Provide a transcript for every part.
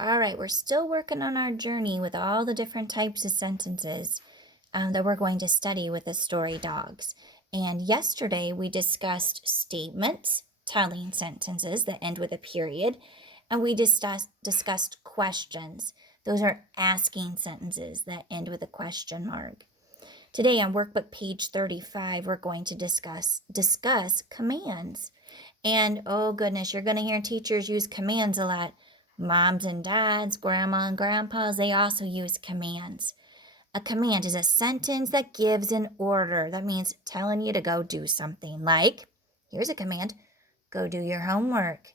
All right, we're still working on our journey with all the different types of sentences that we're going to study with the story dogs. And yesterday we discussed statements, telling sentences that end with a period, and we discussed questions. Those are asking sentences that end with a question mark. Today on workbook page 35, we're going to discuss commands. And oh goodness, you're going to hear teachers use commands a lot. Moms and dads, grandma and grandpas, they also use commands. A command is a sentence that gives an order. That means telling you to go do something. Like, here's a command, go do your homework.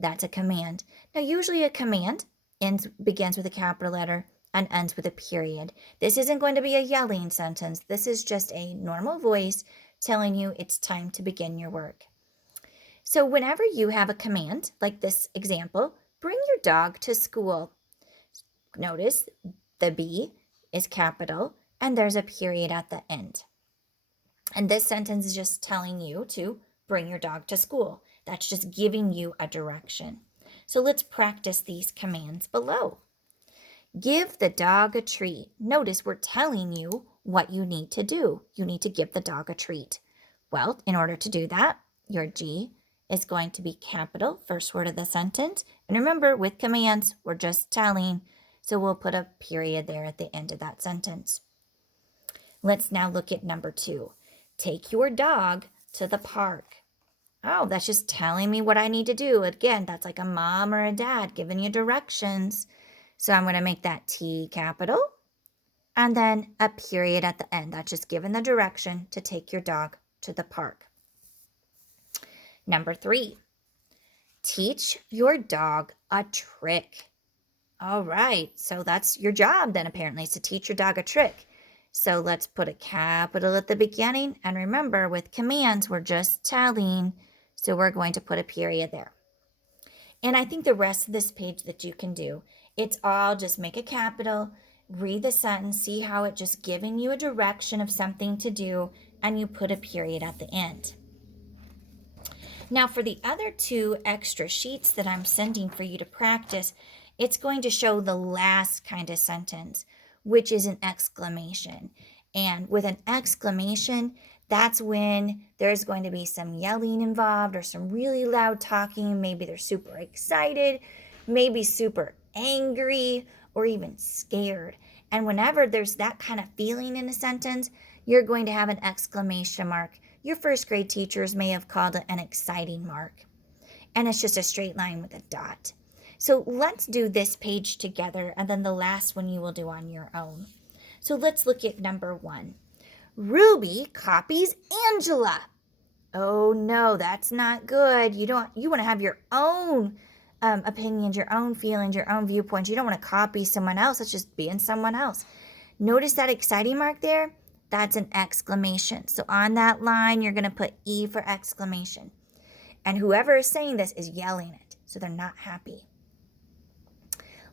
That's a command. Now, usually a command begins with a capital letter and ends with a period. This isn't going to be a yelling sentence. This is just a normal voice telling you it's time to begin your work. So whenever you have a command, like this example, bring your dog to school. Notice the B is capital and there's a period at the end. And this sentence is just telling you to bring your dog to school. That's just giving you a direction. So let's practice these commands below. Give the dog a treat. Notice we're telling you what you need to do. You need to give the dog a treat. Well, in order to do that, your G is going to be capital, first word of the sentence. And remember, with commands, we're just telling, so we'll put a period there at the end of that sentence. Let's now look at number 2. Take your dog to the park. Oh, that's just telling me what I need to do. Again, that's like a mom or a dad giving you directions. So I'm going to make that T capital and then a period at the end. That's just giving the direction to take your dog to the park. Number 3, teach your dog a trick. All right, so that's your job then apparently, is to teach your dog a trick. So let's put a capital at the beginning. And remember, with commands, we're just telling. So we're going to put a period there. And I think the rest of this page that you can do, it's all just make a capital, read the sentence, see how it's just giving you a direction of something to do, and you put a period at the end. Now for the other 2 extra sheets that I'm sending for you to practice, it's going to show the last kind of sentence, which is an exclamation. And with an exclamation, that's when there's going to be some yelling involved or some really loud talking. Maybe they're super excited, maybe super angry, or even scared. And whenever there's that kind of feeling in a sentence, you're going to have an exclamation mark. Your first grade teachers may have called it an exciting mark. And it's just a straight line with a dot. So let's do this page together, and then the last one you will do on your own. So let's look at number 1. Ruby copies Angela. Oh no, that's not good. You want to have your own opinions, your own feelings, your own viewpoints. You don't want to copy someone else. That's just being someone else. Notice that exciting mark there? That's an exclamation. So on that line, you're going to put E for exclamation. And whoever is saying this is yelling it, so they're not happy.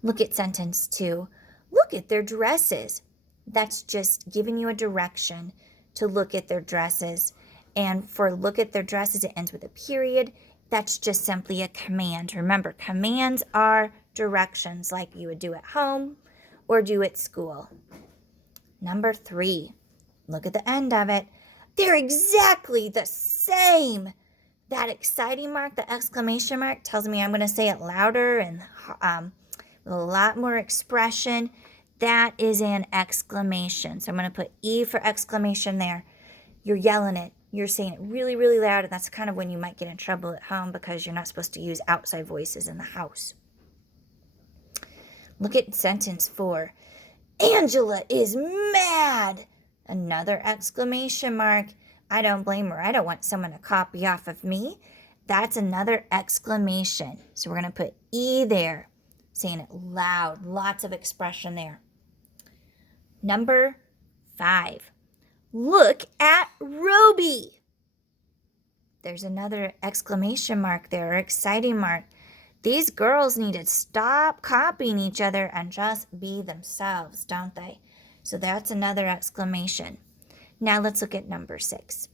Look at sentence 2. Look at their dresses. That's just giving you a direction to look at their dresses. And for look at their dresses, it ends with a period. That's just simply a command. Remember, commands are directions like you would do at home or do at school. Number 3, look at the end of it. They're exactly the same. That exciting mark, the exclamation mark, tells me I'm going to say it louder and with a lot more expression. That is an exclamation. So I'm going to put E for exclamation there. You're yelling it. You're saying it really, really loud, and that's kind of when you might get in trouble at home because you're not supposed to use outside voices in the house. Look at sentence 4. Angela is mad. Another exclamation mark. I don't blame her. I don't want someone to copy off of me. That's another exclamation. So we're going to put E there, saying it loud, lots of expression there. Number 5. Look at Ruby. There's another exclamation mark there, or exciting mark. These girls need to stop copying each other and just be themselves, don't they? So that's another exclamation. Now let's look at number 6.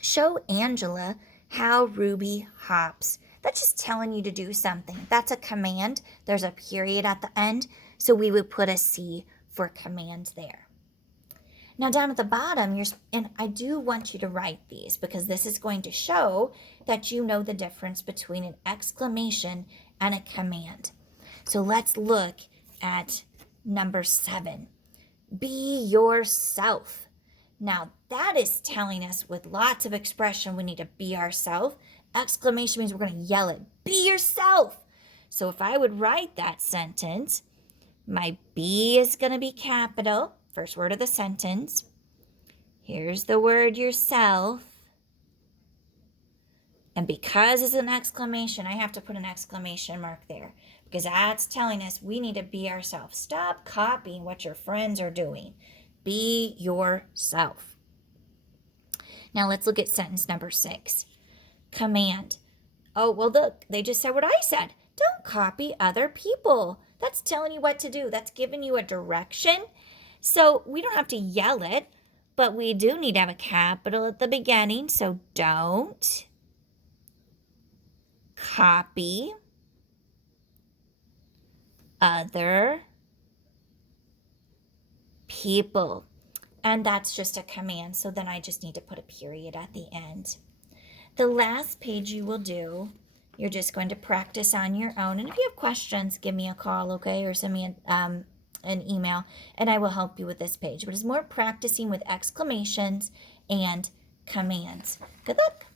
Show Angela how Ruby hops. That's just telling you to do something. That's a command. There's a period at the end, so we would put a C for command there. Now down at the bottom, and I do want you to write these because this is going to show that you know the difference between an exclamation and a command. So let's look at number 7. Be yourself. Now that is telling us with lots of expression we need to be ourselves. Exclamation means we're going to yell it. Be yourself. So if I would write that sentence, my B is going to be capital, first word of the sentence. Here's the word yourself. And because it's an exclamation, I have to put an exclamation mark there because that's telling us we need to be ourselves. Stop copying what your friends are doing. Be yourself. Now let's look at sentence number 6. Command. Oh, well, look, they just said what I said. Don't copy other people. That's telling you what to do. That's giving you a direction. So we don't have to yell it, but we do need to have a capital at the beginning. So don't copy other people. And that's just a command. So then I just need to put a period at the end. The last page you will do, you're just going to practice on your own. And if you have questions, give me a call, okay? Or send me an email, and I will help you with this page. But it's more practicing with exclamations and commands. Good luck.